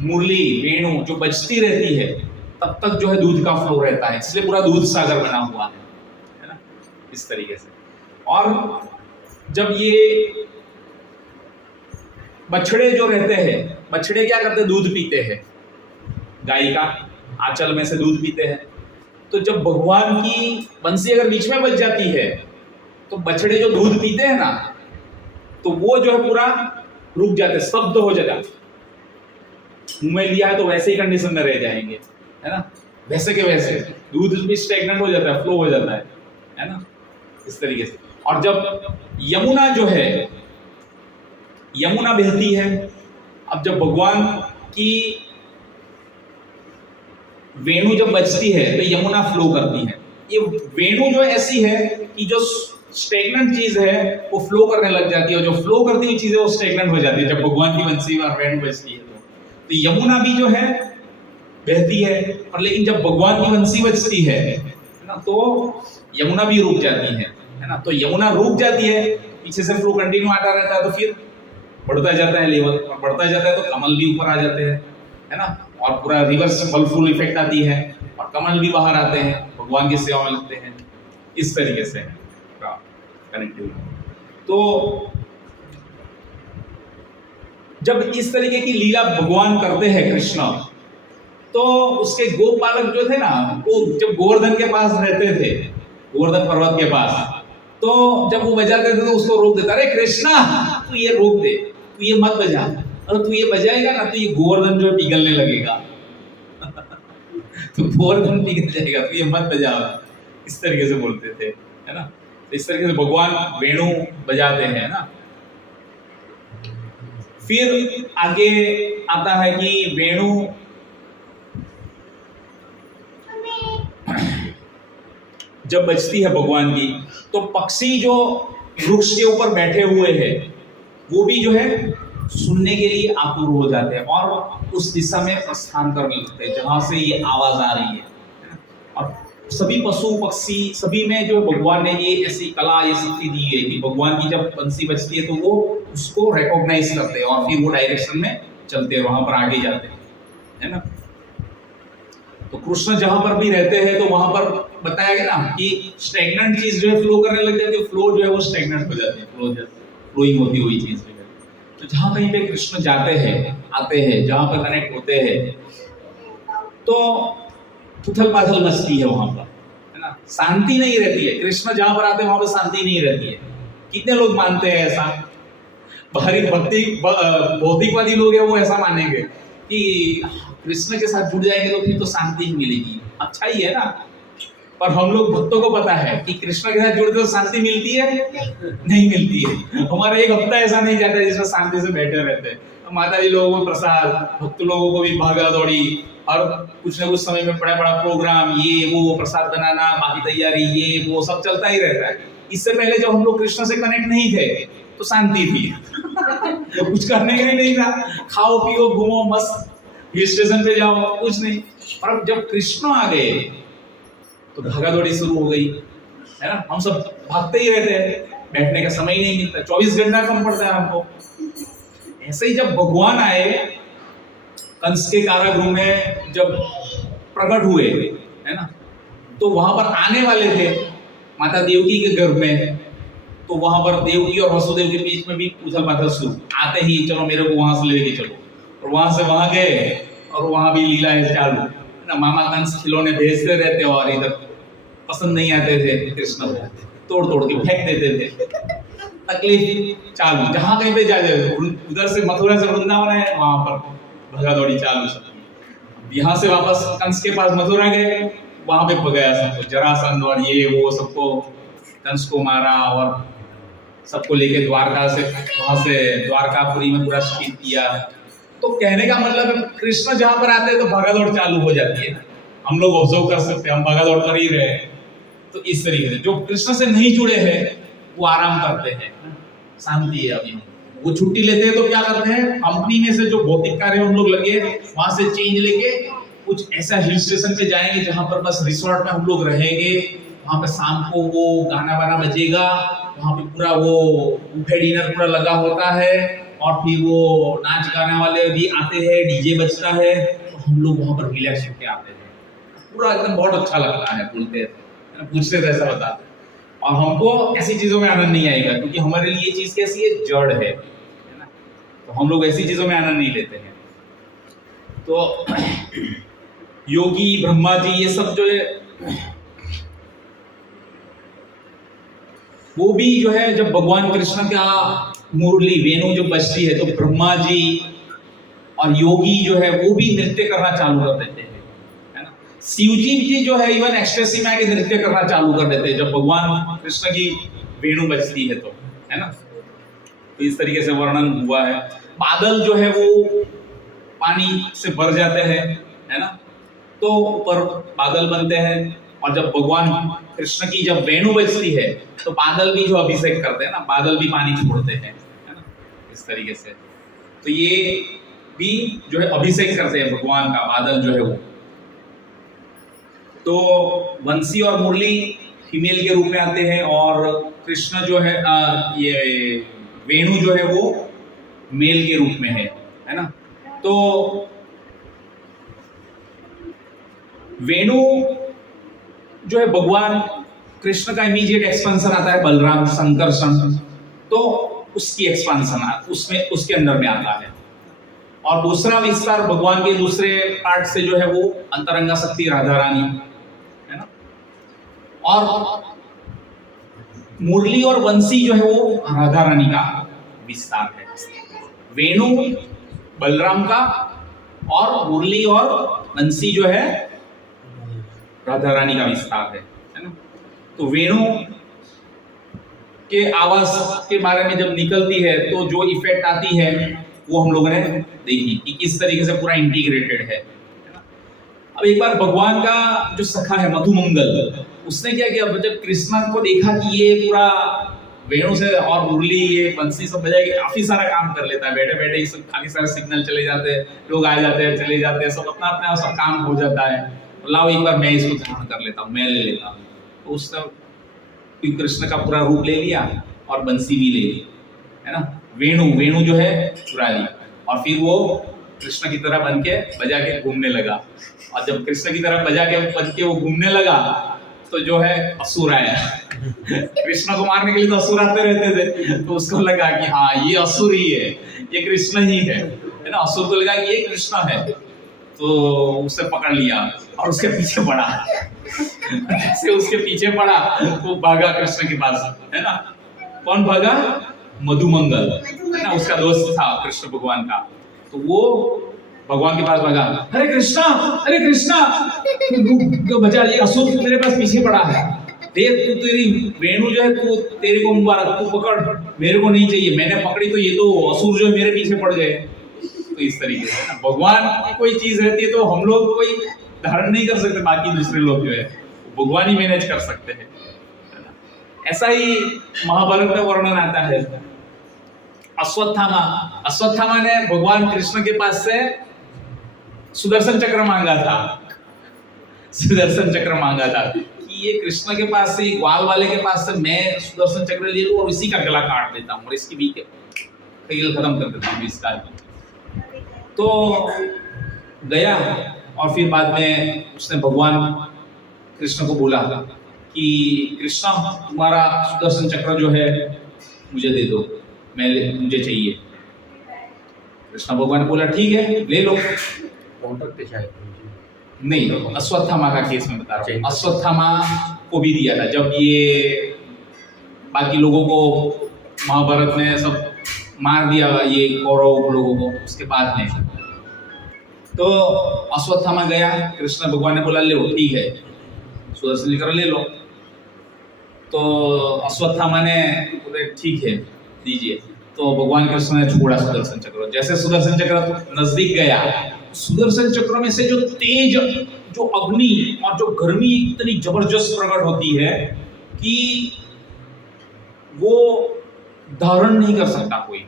मुरली वेणु जो बजती रहती है तब तक जो है दूध का फ्लो रहता है, इसलिए पूरा दूध सागर बना हुआ है ना, इस तरीके से। और जब ये बछड़े जो रहते हैं, बछड़े क्या करते हैं? दूध पीते हैं, गाय का आंचल में से दूध पीते हैं। तो जब भगवान की बंसी अगर बीच में बज जाती है तो बछड़े जो दूध पीते हैं ना, तो वो जो है पूरा रुक जाते, स्तब्ध हो जाता, मुंह में लिया है तो वैसे ही कंडीशन में रह जाएंगे, है ना, वैसे के वैसे दूध भी स्टेगनेंट हो जाता है, फ्लो हो जाता है ना, इस तरीके से। और जब यमुना जो है, यमुना बहती है, अब जब भगवान की वेणु जब बजती है तो यमुना फ्लो करती है। ये वेणु जो ऐसी है कि जो स्टेगनेंट चीज है वो फ्लो करने लग जाती है, और जो फ्लो करती हुई चीज है वो स्टेगनेंट हो जाती है जब भगवान की बंसी और वेणु बजती है। तो यमुना भी जो है बहती है, और लेकिन जब भगवान की बंसी बजती है ना, तो यमुना भी रुक जाती है ना। तो यमुना रुक जाती है, पीछे से फ्लो कंटिन्यू आता रहता है, तो फिर बढ़ता जाता है लेवल, और बढ़ता जाता है तो कमल भी ऊपर आ जाते हैं, है ना, और पूरा रिवर्स फुल इफेक्ट आती है, और कमल भी बाहर आते हैं, भगवान की सेवा में लगते हैं। इस तरीके से कनेक्टिविटी। तो जब इस तरीके की लीला भगवान करते हैं कृष्ण, तो उसके गोपालक जो थे ना, वो जब गोवर्धन के पास रहते थे, गोवर्धन पर्वत के पास, तो जब वो बजाते थे तो उसको रोक देता, अरे कृष्णा तू ये रोक दे, तू ये मत बजा, और तू ये बजाएगा ना तो ये गोवर्धन जो पिघलने लगेगा तो गोवर्धन पिघल जाएगा, तो ये मत बजा, इस तरीके से बोलते थे, है ना। तो इस तरीके से भगवान वेणु बजाते हैं ना। फिर आगे आता है कि वेणु जब बजती है भगवान की, तो पक्षी जो वृक्ष के ऊपर बैठे हुए हैं वो भी जो है सुनने के लिए आतुर हो जाते हैं, और उस दिशा में प्रस्थान करने लगते हैं जहां से ये आवाज आ रही है। और सभी पशु पक्षी सभी में जो भगवान ने ये ऐसी कला, ये शक्ति दी है कि भगवान की जब बंसी बजती है तो वो उसको रिकॉग्नाइज करते हैं, और फिर वो डायरेक्शन में चलते हैं, वहां पर आगे जाते हैं, है ना। तो कृष्ण जहां पर भी रहते हैं तो वहां पर बताया गया ना कि स्टेगनेंट चीज जो है फ्लो करने लग जाती है, फ्लो जो है वो स्टेगनेंट हो जाती है, फ्लोइंग होती हुई चीज जो है। तो जहां कहीं पे कृष्ण जाते हैं, आते हैं, जहां पर कनेक्ट होते हैं, तो उथल पाथल मचती है वहां पर, है ना, शांति नहीं रहती है। कृष्ण जहां पर आते हैं वहां पर शांति नहीं रहती है। कितने लोग मानते हैं ऐसा? बाहरी भौतिकवादी लोग हैं वो ऐसा मानेंगे कि कृष्ण के साथ जुड़ जाएंगे तो फिर तो शांति ही मिलेगी। अच्छा ही है ना, पर हम लोग भक्तों को पता है कि कृष्ण के साथ जुड़ते तो शांति मिलती है, नहीं मिलती है। हमारा एक हफ्ता ऐसा नहीं जाता है जिसमें शांति से बैठे रहते हैं। तो माता जी लोगों को प्रसाद, भक्त लोगों को भी भागा दौड़ी, और कुछ न कुछ समय में बड़ा बड़ा प्रोग्राम, ये वो प्रसाद बनाना, बाकी तैयारी, ये वो सब चलता ही रहता है। इससे पहले जब हम लोग कृष्ण से कनेक्ट नहीं थे तो शांति थी तो कुछ करने के लिए नहीं था, खाओ पियो घूमो मस्त, हिल स्टेशन पे जाओ, कुछ नहीं। और अब जब कृष्ण आ गए तो भागा दौड़ी शुरू हो गई, है ना। हम सब भागते ही रहते हैं, बैठने का समय ही नहीं मिलता, 24 घंटा कम पड़ता है हमको। ऐसे ही जब भगवान आए कंस के कारागृह में, जब प्रकट हुए, है ना, तो वहां पर आने वाले थे माता देवकी के गर्भ में, तो वहां पर देवकी और वसुदेव के बीच में भी उथल पाथल शुरू। आते ही चलो मेरे को वहां से लेके चलो, और वहां से वहां गए, और वहां भी लीला है चालू, है ना। मामा कंस खिलौने भेजते रहते, और इधर पसंद नहीं आते थे कृष्ण को, तोड़ तोड़ के फेंक देते थे। तकलीफ चालू, जहां कहीं पे जाए, उधर से मथुरा से वृंदावन है, वहां पर भगा दौड़ी चालू सब। यहाँ से वापस कंस के पास मथुरा गए, वहां पे भगाया सबको, जरासंध और ये वो सबको, कंस को मारा, और सबको लेके द्वारका से, वहां से द्वारकापुरी में पूरा स्थित किया। तो कहने का मतलब है कृष्ण जहां पर आते हैं तो भागादौड़ चालू हो जाती है। हम लोग ऑब्जर्व कर सकते हैं, हम भागादौड़ कर ही रहे हैं। तो इस तरीके से जो कृष्ण से नहीं जुड़े हैं वो आराम करते हैं, शांति है। अभी वो छुट्टी लेते हैं तो क्या करते हैं, कंपनी में से जो भौतिक कार्य हम लोग लगे वहां से चेंज लेके कुछ ऐसा हिल स्टेशन पे जाएंगे जहां पर बस रिसोर्ट में हम लोग रहेंगे, वहां पे शाम को वो गाना वाना बजेगा, वहां पे पूरा वो बुफे डिनर पूरा लगा होता है, और फिर वो नाच गाने वाले भी आते हैं, डीजे बजता है, तो हम लोग वहां पर रिलैक्स होके आते हैं। पूरा एकदम बहुत अच्छा लगता है, बोलते हैं, पूछते थे, ऐसा बताते। और हमको ऐसी चीजों में आनंद नहीं आएगा, क्योंकि हमारे लिए ये चीज कैसी है, जड़ है ना। तो हम लोग ऐसी चीजों में आनंद नहीं लेते हैं। तो योगी ब्रह्मा जी ये सब जो है, वो भी जो है जब भगवान कृष्ण का मुरली वेणु जो बजती है तो ब्रह्मा जी और योगी जो है वो भी नृत्य करना चालू कर देते हैं, है ना। शिव जी जो है इवन एक्सटेसी में आके नृत्य करना चालू कर देते हैं जब भगवान कृष्ण की वेणु बजती है, तो है ना। तो इस तरीके से वर्णन हुआ है। बादल जो है वो पानी से भर जाते हैं, है ना, तो ऊपर बादल बनते हैं। और जब भगवान कृष्ण की जब वेणु बजती है तो बादल भी जो अभिषेक करते हैं ना, बादल भी पानी छोड़ते हैं, है ना, इस तरीके से। तो ये भी जो है अभिषेक करते हैं भगवान का, बादल जो है वो। तो बंसी और मुरली फीमेल के रूप में आते हैं और कृष्ण जो है ये वेणु जो है वो मेल के रूप में है ना। तो वेणु जो है भगवान कृष्ण का इमीडिएट एक्सपेंशन आता है बलराम संकर्षण, तो उसकी एक्सपेंशन उसमें उसके अंदर में आता है। और दूसरा विस्तार भगवान के दूसरे पार्ट से जो है वो अंतरंगा शक्ति राधा रानी, है ना। और मुरली और बंसी जो है वो राधा रानी का विस्तार है। वेणु बलराम का और मुरली और बंसी जो है राधा रानी का विस्तार है ना। तो वेणु के आवाज के बारे में जब निकलती है तो जो इफेक्ट आती है वो हम लोगों ने देखी कि किस तरीके से पूरा इंटीग्रेटेड है ना। अब एक बार भगवान का जो सखा है मधुमंगल, उसने क्या किया, जब कृष्णा को देखा कि ये पूरा वेणु से और मुरली ये बंसी सब बजा के काफी सारा काम कर लेता है, बैठे बैठे ही सब काफी सारे सिग्नल चले जाते हैं, लोग आ जाते हैं चले जाते हैं, सब अपना अपना सब काम हो जाता है। लाओ एक बार मैं इसको धारण कर लेता हूँ, मैं ले लेता हूँ। तो उसने कृष्ण का पूरा रूप ले लिया और बंसी भी ले ली, है ना। वेणु जो है चुरा ली और फिर वो कृष्ण की तरह बन के बजा के घूमने लगा। और जब कृष्ण की तरह बजा के बन के वो घूमने लगा तो जो है असुर आया। कृष्ण को मारने के लिए तो असुर आते रहते थे, तो उसको लगा कि हाँ ये असुर ही है, ये कृष्ण ही है ना। असुर को लगा कि ये कृष्ण है, तो उसे पकड़ लिया और उसके पीछे पड़ा। से उसके पीछे पड़ा तो भागा कृष्ण के पास, है ना। कौन भागा? मधुमंगल, है ना, उसका दोस्त था कृष्ण भगवान का। तो वो भगवान के पास भागा, अरे कृष्णा तो बचा, ये असुर तेरे पास पीछे पड़ा है, देख तू तेरी वेणु जो है तू तेरे को मुबारक, तू पकड़, मेरे को नहीं चाहिए, मैंने पकड़ी तो ये तो असुर जो है मेरे पीछे पड़ गए। तो इस तरीके से ना भगवान की कोई चीज रहती है तो हम लोग कोई धारण नहीं कर सकते, बाकी दूसरे लोग जो है भगवान ही मैनेज कर सकते हैं। ऐसा ही महाभारत में वर्णन आता है। अश्वत्थामा ने भगवान कृष्ण के पास से सुदर्शन चक्र मांगा था। सुदर्शन चक्र मांगा था कि ये कृष्ण के पास से, ग्वाल वाले के पास से मैं सुदर्शन चक्र ले लूं और इसी का गला काट देता हूं और इसकी भी खेल खत्म कर देता हूं इसका। तो गया और फिर बाद में उसने भगवान कृष्ण को बोला कि कृष्ण तुम्हारा सुदर्शन चक्र जो है मुझे दे दो, मुझे चाहिए। कृष्ण भगवान ने बोला ठीक है ले लो। नहीं, अश्वत्थामा का केस में बता रहा हूँ। अश्वत्थामा को भी दिया था जब ये बाकी लोगों को महाभारत में सब मार दिया ये कौरव लोगों को, उसके बाद में तो अश्वत्थामा गया, कृष्ण भगवान ने बोला ले लो ठीक है सुदर्शन चक्र ले लो। तो अश्वत्थामा ने बोले ठीक है दीजिए। तो भगवान कृष्ण ने छोड़ा सुदर्शन चक्र। जैसे सुदर्शन चक्र नजदीक गया, सुदर्शन चक्र में से जो तेज, जो अग्नि और जो गर्मी इतनी जबरदस्त प्रकट होती है कि वो धारण नहीं कर सकता कोई।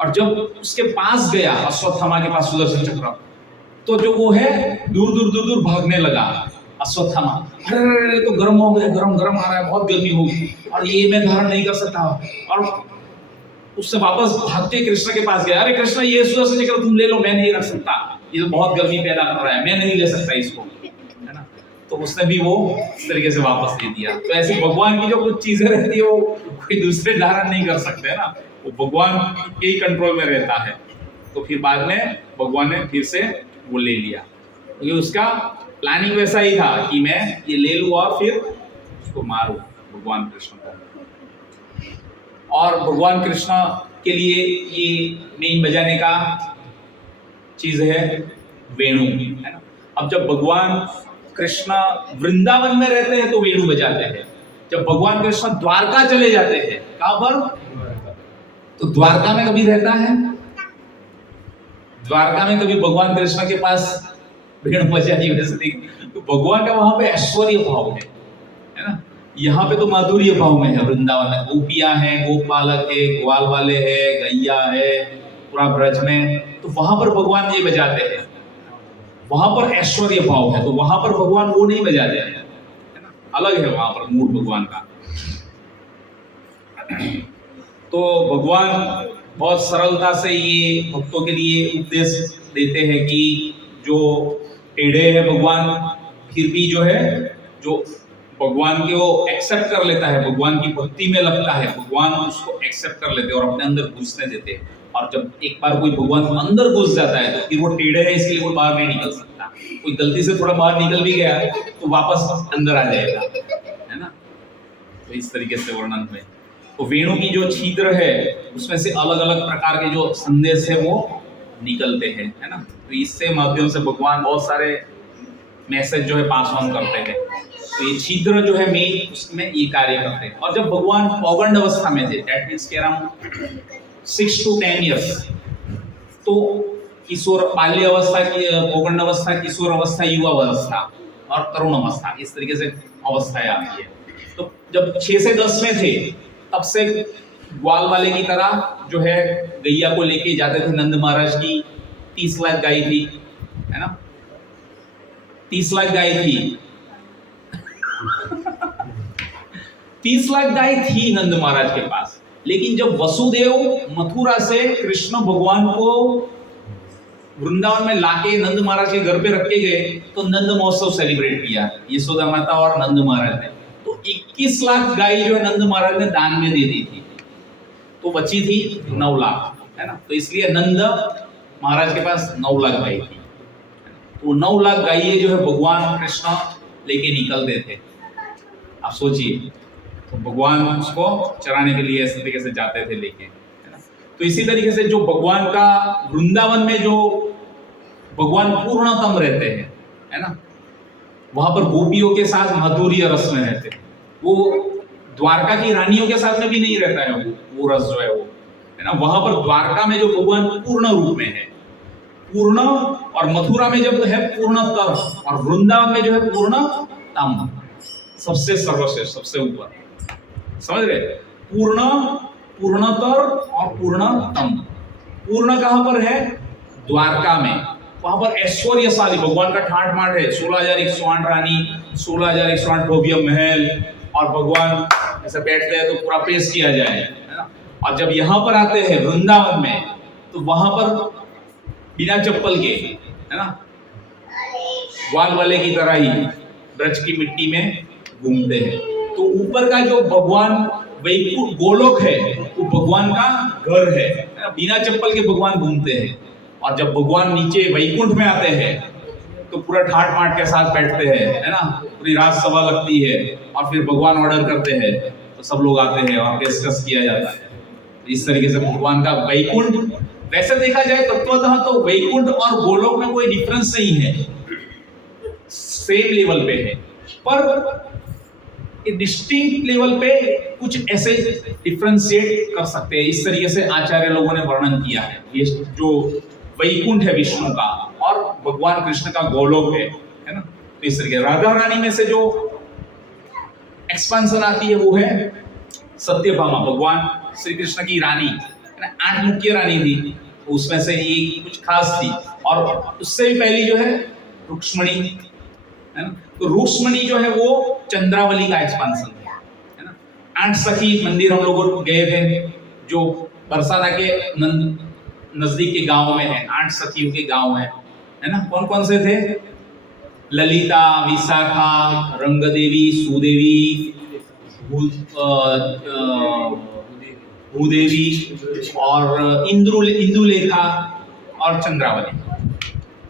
और जब उसके पास गया अश्वत्थामा के पास सुदर्शन चक्र, तो जो वो है दूर दूर भागने लगा अश्वत्थामा। अरे तो गर्म हो गया, गरम आ रहा है, बहुत गर्मी होगी और ये मैं धारण नहीं कर सकता। और उससे वापस भागते कृष्ण के पास गया, अरे कृष्ण ये सुदर्शन चक्र तुम ले लो, मैं नहीं रख सकता, ये तो बहुत गर्मी पैदा कर रहा है, मैं नहीं ले सकता इसको, है ना। तो उसने भी वो इस तरीके से वापस दे दिया। तो ऐसे भगवान की जो कुछ चीजें रहती है वो कोई दूसरे धारण नहीं कर सकते, है ना, वो भगवान के ही कंट्रोल में रहता है। तो फिर बाद में भगवान ने फिर से वो ले लिया, क्योंकि उसका प्लानिंग वैसा ही था कि मैं ये ले लूं और फिर उसको मारूं भगवान कृष्ण को। और भगवान कृष्ण के लिए ये नींद बजाने का चीज है वेणु, है ना। अब जब भगवान कृष्ण वृंदावन में रहते हैं तो वेणु बजाते हैं, जब भगवान कृष्ण द्वारका चले जाते हैं, कहां पर, तो द्वारका में कभी रहता है, द्वारका में कभी भगवान कृष्ण के पास वेणु बजाई वैसे नहीं, तो भगवान का वहां पे ऐश्वर्य भाव है ना। यहाँ पे तो माधुर्य भाव में है, वृंदावन में गोपियां हैं, गोपालक है, ग्वाल वाले हैं, गैया है, पूरा ब्रज में, तो वहां पर भगवान ये बजाते हैं, वहां पर ऐश्वर्य भाव है, तो वहां पर भगवान वो नहीं बजाते हैं, है ना, अलग है वहां पर मूड भगवान का। तो भगवान बहुत सरलता से ये भक्तों के लिए उपदेश देते हैं कि जो टेढ़े है भगवान, फिर भी जो है, जो भगवान को एक्सेप्ट कर लेता है, भगवान की भक्ति में लगता है, भगवान उसको एक्सेप्ट कर लेते हैं और अपने अंदर घुसने देते हैं। और जब एक बार कोई भगवान के अंदर घुस जाता है तो फिर वो टेढ़े है इसलिए वो बाहर नहीं निकल सकता, कोई गलती से थोड़ा बाहर निकल भी गया तो वापस अंदर आ जाएगा, है ना। तो इस तरीके से वर्णन में तो वेणु की जो छिद्र है उसमें से अलग अलग प्रकार के जो संदेश है वो निकलते हैं, है ना। तो इससे माध्यम से भगवान बहुत सारे मैसेज जो है पास ऑन करते हैं। तो ये छिद्र जो है मेन उसमें ये कार्य करते हैं। और जब भगवान पौगंड अवस्था में थे, दैट मीन्स के अराउंड 6 to 10 years, तो किशोर बाल्य अवस्था की, पौगंड अवस्था, किशोर अवस्था, युवा अवस्था और तरुण अवस्था, इस तरीके से अवस्थाएं आती है। तो जब 6 से 10 में थे तब से ग्वाल वाले की तरह जो है गैया को लेके जाते थे। नंद महाराज की 30 लाख गाय थी, है ना, 30 लाख गाय थी 30 लाख गाय थी नंद महाराज के पास। लेकिन जब वसुदेव मथुरा से कृष्ण भगवान को वृंदावन में लाके नंद महाराज के घर पे रख के गए तो नंद महोत्सव सेलिब्रेट किया यशोदा माता और नंद महाराज ने। तो 21 लाख गाय जो है नंद महाराज ने दान में दे दी थी, तो बची थी 9 लाख, है ना। तो इसलिए नंद महाराज के पास 9 लाख गाय थी। तो 9 लाख गाय जो है भगवान कृष्ण लेके निकलते थे। आप सोचिए, तो भगवान उसको चराने के लिए इस तरीके से जाते थे लेके, है ना। तो इसी तरीके से जो भगवान का वृंदावन में जो भगवान पूर्णतम रहते हैं, है ना, वहां पर गोपियों के साथ माधुर्य रस में रहते हैं। वो द्वारका की रानियों के साथ में भी नहीं रहता है वो रस जो है वो, है ना। वहां पर द्वारका में जो भगवान पूर्ण रूप में है, पूर्ण, और मथुरा में जब है पूर्णतर, और वृंदावन में जो है पूर्णतम, सबसे सर्वश्रेष्ठ, सबसे ऊपर, समझ रहे। पूर्ण, पूर्णतर और पूर्णतम। पूर्ण कहां पर है, द्वारका में, वहां पर ऐश्वर्यशाली भगवान का ठाट माट है, 16,108 रानी, 16,108 भव्य महल, और भगवान ऐसे बैठते हैं तो पूरा पेश किया जाए, है ना। और जब यहाँ पर आते हैं वृंदावन में तो वहां पर बिना चप्पल के, है ना, ग्वाल वाले की तरह ही ब्रज की मिट्टी में घूमते हैं। तो ऊपर का जो भगवान वैकुंठ गोलोक है वो भगवान का घर है ना, बिना चप्पल के भगवान घूमते हैं। और जब भगवान नीचे वैकुंठ में आते हैं तो पूरा ठाट माट के साथ बैठते हैं, है ना, पूरी रात सभा लगती है और फिर भगवान ऑर्डर करते हैं तो सब लोग आते हैं और डिस्कस किया जाता है। इस तरीके से भगवान का वैकुंठ, वैसे देखा जाए तत्वतः तो वैकुंठ और गोलोक में कोई डिफरेंस नहीं है, सेम लेवल पे है, पर डिस्टिंक्ट लेवल पे कुछ ऐसे डिफरेंशिएट कर सकते हैं। इस तरीके से आचार्य लोगों ने वर्णन किया है। ये जो वैकुंठ है विष्णु का और भगवान कृष्ण का गोलोक है ना। तो इस तरीके राधा रानी में से जो एक्सपेंशन आती है वो है सत्यभामा, भगवान श्री कृष्ण की रानी, 8 मुख्य रानी थी, तो उसमें से ये कुछ खास थी। और उससे भी पहली जो है रुक्ष्मणी, है ना। तो रुक्ष्मणी जो है वो चंद्रावली का एक्सपेंशन है ना। 8 सखी मंदिर हम लोग गए थे जो बरसाना के नजदीक के गांव में है, 8 सखियों के गांव है ना। कौन कौन से थे, ललिता, विशाखा, रंगदेवी, सुदेवी, भूदेवी और इंदुलेखा और चंद्रावली।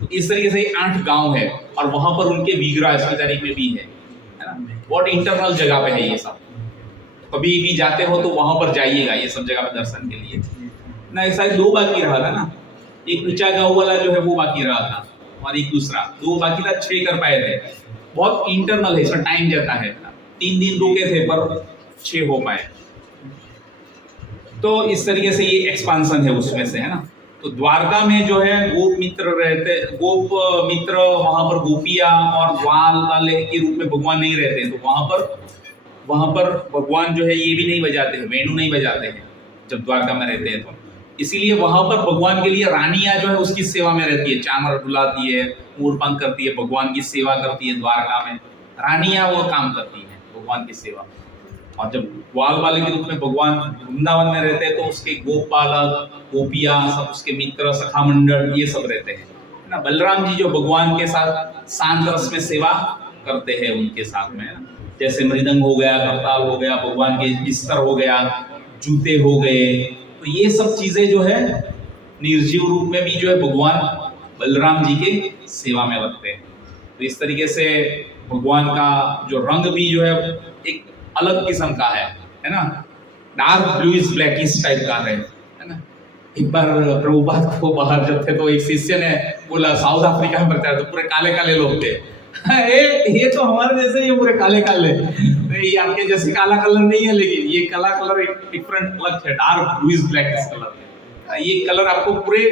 तो इस तरीके से 8 गांव है और वहां पर उनके विग्रह अस्पताली में भी है ना। बहुत इंटरनल जगह पे है ये सब, कभी भी जाते हो तो वहां पर जाइएगा ये सब जगह पे दर्शन के लिए ना। एक शायद 2 बाकी रहा था ना, एक ऊंचा गाँव वाला जो है वो बाकी रहा था, और एक दूसरा, दो बाकी था, 6 कर पाए थे। बहुत इंटरनल है, इसमें टाइम जाता है। 3 दिन रुके थे पर 6 हो पाए। तो इस तरीके से ये एक्सपांसन है उसमें से, है ना। तो द्वारका में जो है गोप मित्र रहते, गोप मित्र वहां पर गोपियां और ग्वाल वाले के रूप में भगवान नहीं रहते, तो वहां पर भगवान जो है ये भी नहीं बजाते हैं, वेणु नहीं बजाते हैं जब द्वारका में रहते हैं। तो इसीलिए वहां पर भगवान के लिए रानियां जो है उसकी सेवा में रहती है, चामर डुलाती है, ऊरपंख करती है, भगवान की सेवा करती है। द्वारका में रानियां वो काम करती हैं भगवान की सेवा। और जब ग्वाल वाले के रूप में भगवान वृंदावन में रहते हैं तो उसके गोपालक, गोपियां, सब उसके मित्र, सखा मंडल, ये सब रहते हैं, है ना। बलराम जी जो भगवान के साथ शांत रस में सेवा करते हैं उनके साथ में, है ना। जैसे मृदंग हो गया, करताल हो गया, भगवान के बिस्तर हो गया, जूते हो गए, तो ये सब चीजें जो है निर्जीव रूप में भी जो है भगवान बलराम जी के सेवा में लगते हैं। तो इस तरीके से भगवान का जो रंग भी जो है एक अलग किस्म का है ना। डार्क ब्लूइश ब्लैकिश टाइप का है ना। एक बार प्रभुपाद को बाहर जब थे तो एक शिष्य ने बोला, साउथ अफ्रीका में प्रचार, तो पूरे काले काले लोग थे। ये तो हमारे जैसे ही पूरे काले काले, ये आपके जैसे काला कलर नहीं है, लेकिन ये काला कलर एक डिफरेंट अलग है, डार्क ब्लूइश ब्लैकिश कलर। ये कलर आपको पूरे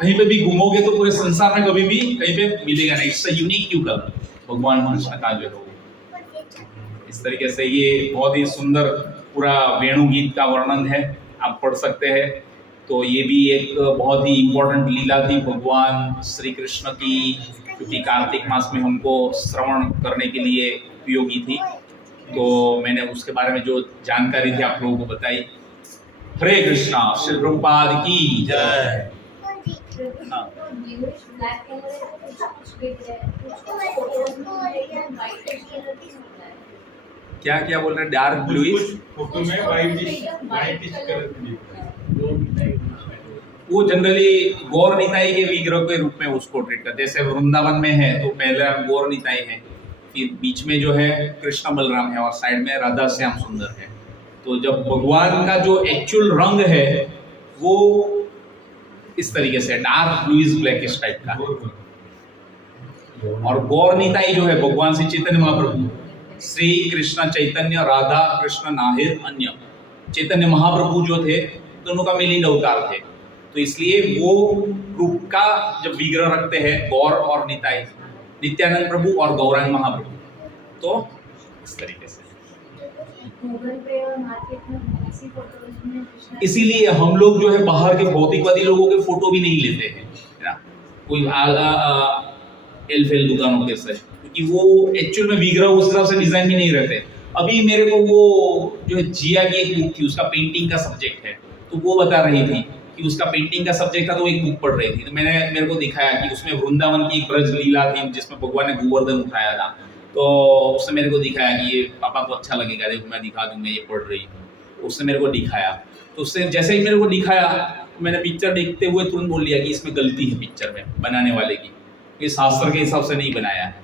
कहीं पे भी घूमोगे तो पूरे संसार में कभी भी कहीं पे मिलेगा नहीं। It's a unique Q colour भगवान कृष्ण का जो है। इस तरीके से ये बहुत ही सुंदर पूरा वेणु गीत का वर्णन है, आप पढ़ सकते हैं। तो ये भी एक बहुत ही इम्पोर्टेंट लीला थी भगवान श्री कृष्ण की, क्योंकि कार्तिक मास में हमको श्रवण करने के लिए उपयोगी थी। तो मैंने उसके बारे में जो जानकारी थी आप लोगों को बताई। हरे कृष्णा, श्री प्रभुपाद की जय। हाँ। क्या क्या बोल रहे हैं? डार्क ब्लूइश फोटो में वाइट कलर, वो जनरली गौर निताई के विग्रह के रूप में उसको ट्रीट करते हैं। जैसे वृंदावन में है तो पहले गौर निताई है, फिर बीच में जो है कृष्ण बलराम है और साइड में राधा श्याम सुंदर है। तो जब भगवान का जो एक्चुअल रंग है वो इस तरीके से डार्क ब्लूइश ब्लैकिश टाइप का है। और गौर निताई जो है भगवान श्री चैतन्य महाप्रभु, श्री कृष्ण चैतन्य राधा कृष्ण नाहिर अन्य, चैतन्य महाप्रभु जो थे दोनों का मिलिंद अवतार थे। तो इसलिए वो रूप का जब विग्रह रखते हैं गौर और निताई, नित्यानंद प्रभु और गौरांग महाप्रभु, तो इस तरीके से। गूगल पे और मार्केट में ऐसी फोटोज में कृष्ण, इसीलिए हम लोग जो है बाहर के भौतिकवादी लोगों के फोटो भी नहीं लेते हैं, है ना। कोई एल दुकानों के सच, क्योंकि वो एक्चुअल में विग्रह उस तरह से डिजाइन भी नहीं रहते। अभी मेरे को वो जो है जिया की एक बुक थी, उसका पेंटिंग का सब्जेक्ट है, तो वो बता रही थी कि उसका पेंटिंग का सब्जेक्ट था, तो एक बुक पढ़ रही थी। तो मेरे को दिखाया कि उसमें वृंदावन की एक ब्रज लीला थी जिसमें भगवान ने गोवर्धन उठाया था। तो उसने मेरे को दिखाया कि ये पापा को अच्छा लगेगा, देखो मैं दिखा दूंगा, ये पढ़ रही। उसने मेरे को दिखाया, तो उससे जैसे ही मेरे को दिखाया मैंने पिक्चर देखते हुए तुरंत बोल लिया कि इसमें गलती है पिक्चर में बनाने वाले की, ये शास्त्र के हिसाब से नहीं बनाया है।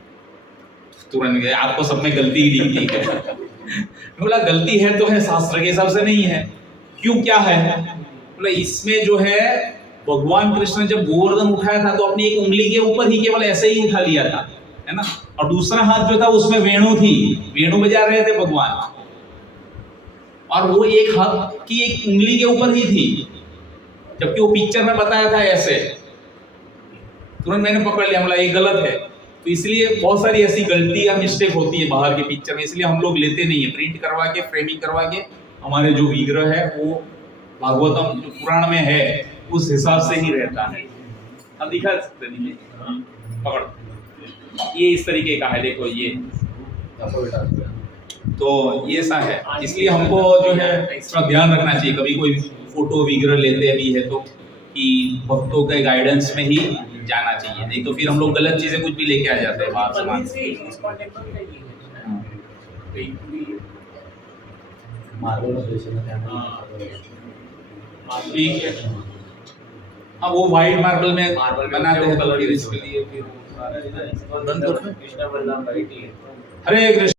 तुरंत आपको सब में गलती ही दिखती है। बोला गलती है तो है, शास्त्र के हिसाब से नहीं है। क्यों, क्या है? बोला इसमें जो है भगवान कृष्ण जब गोवर्धन उठाया था तो अपनी एक उंगली के ऊपर ही केवल ऐसे ही उठा लिया था, है ना। और दूसरा हाथ जो था उसमें वेणु थी, वेणु बजा रहे थे भगवान, और वो एक हाथ की एक उंगली के ऊपर ही थी, जबकि वो पिक्चर में बताया था ऐसे। तुरंत मैंने पकड़ लिया, बोला ये गलत है। तो इसलिए बहुत सारी ऐसी गलती या मिस्टेक होती है बाहर के पिक्चर में, इसलिए हम लोग लेते नहीं है। प्रिंट करवा के, फ्रेमिंग करवा के हमारे जो विग्रह है वो भागवतम जो पुराण में है उस हिसाब से ही रहता है। हम दिखा सकते नहीं, पकड़, ये इस तरीके का है, देखो ये। तो ये सा है, इसलिए हमको जो है एक्स्ट्रा ध्यान रखना चाहिए कभी कोई फोटो विग्रह लेते भी है तो, कि भक्तों के गाइडेंस में ही जाना चाहिए, नहीं तो फिर हम लोग गलत चीजें कुछ भी लेके आ जाते हैं बाहर सामान। ठीक है, हाँ वो व्हाइट मार्बल में बनाते हैं तो फिर इसके लिए फिर हरे कृष्ण।